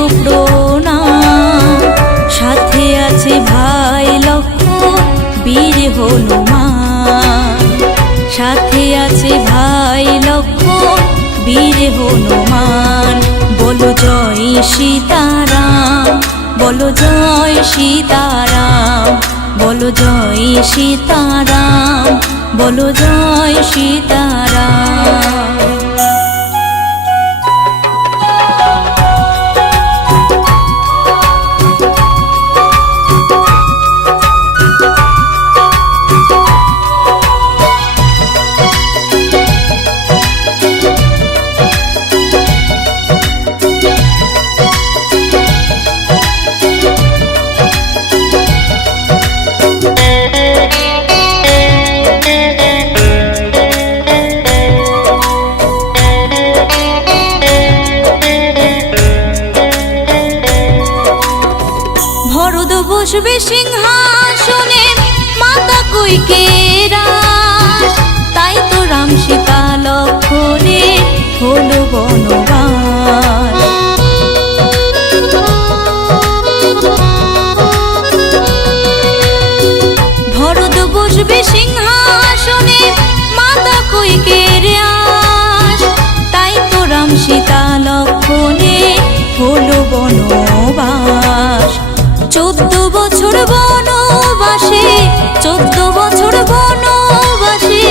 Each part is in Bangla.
গো প্রণাম। সাথে আছে ভাই লক্ষ্মণ বীর হনুমান, সাথে আছে ভাই লক্ষ্মণ বীর হনুমান। বলো জয় সীতারাম, বলো জয় সীতারাম, বলো জয় সীতারাম, বলো জয় সীতারাম। ভরত বসবে সিংহাসনে, মাতা কইকেয়ীর রাস, তাই তো রাম সীতা লক্ষ্মণে হলো বনবাস। ভরত বসবে সিংহাসনে, মাতা কইকেয়ীর রাস, তাই তো রাম সীতা লক্ষ্মণে হলো বনবাস। 14 বছর বনবাসে, 14 বছর বনবাসে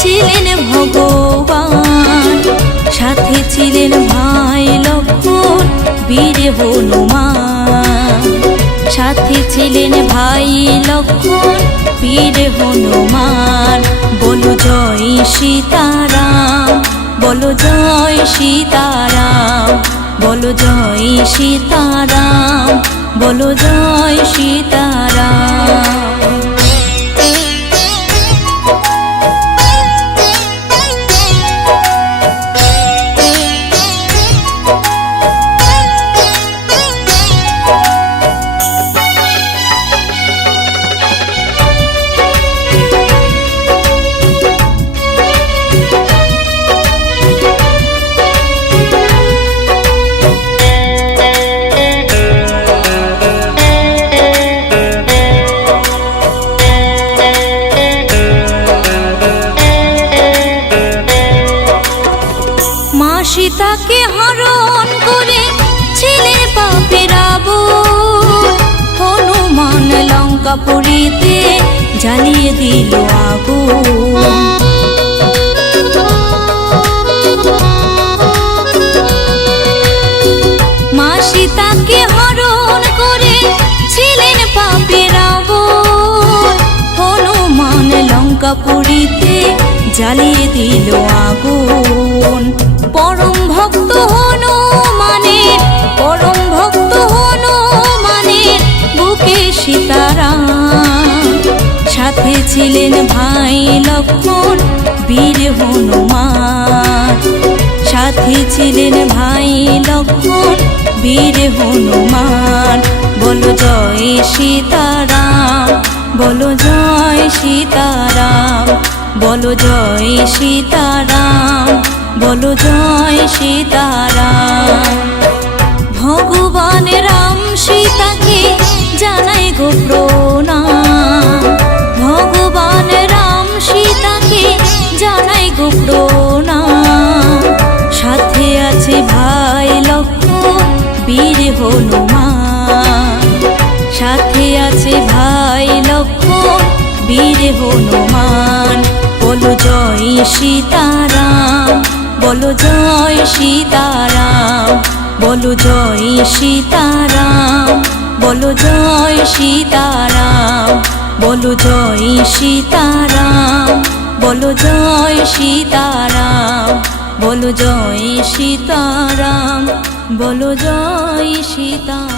ছিলেন ভগবান, সাথে ছিলেন ভাই লক্ষ্মণ বীর হনুমান, সাথে ছিলেন ভাই লক্ষ্মণ বীর হনুমান। বলো জয় সীতারাম, বলো জয় সীতারাম, বলো জয় সীতারাম, বলো জয় সীতারাম। সীতাকে হরণ করে ছিলেন পাপে রাবণ, হনুমান লঙ্কাপুরীতে জ্বালিয়ে দিল আগুন। মা সীতাকে হরণ করে ছিলেন পাপে রাবণ, হনুমান লঙ্কাপুরীতে জ্বালিয়ে দিল আগুন। পরম ভক্ত হনুমানের, পরম ভক্ত হনুমানের বুকে সীতারাম, সাথে ছিলেন ভাই লক্ষ্মণ বীর হনুমান, সাথে ছিলেন ভাই লক্ষ্মণ বীর হনুমান। বলো জয় সীতারাম, বলো জয় সীতারাম, বলো জয় সীতারাম, বলো জয় সীতারাম। ভগবান রাম সীতাকে জানাই গো প্রণাম, ভগবান রাম সীতাকে জানাই গো প্রণাম। সাথে আছে ভাই লক্ষ্মণ বীর হনুমান, সাথে আছে ভাই লক্ষ্মণ বীর হনুমান। বলো জয় সীতারাম, বলো জয় সীতারাম, বলো জয় সীতারাম, বলো জয় সীতারাম, বলো জয় সীতারাম, বলো জয় সীতারাম, বলো জয় সীতারাম, বলো জয় সীতারাম।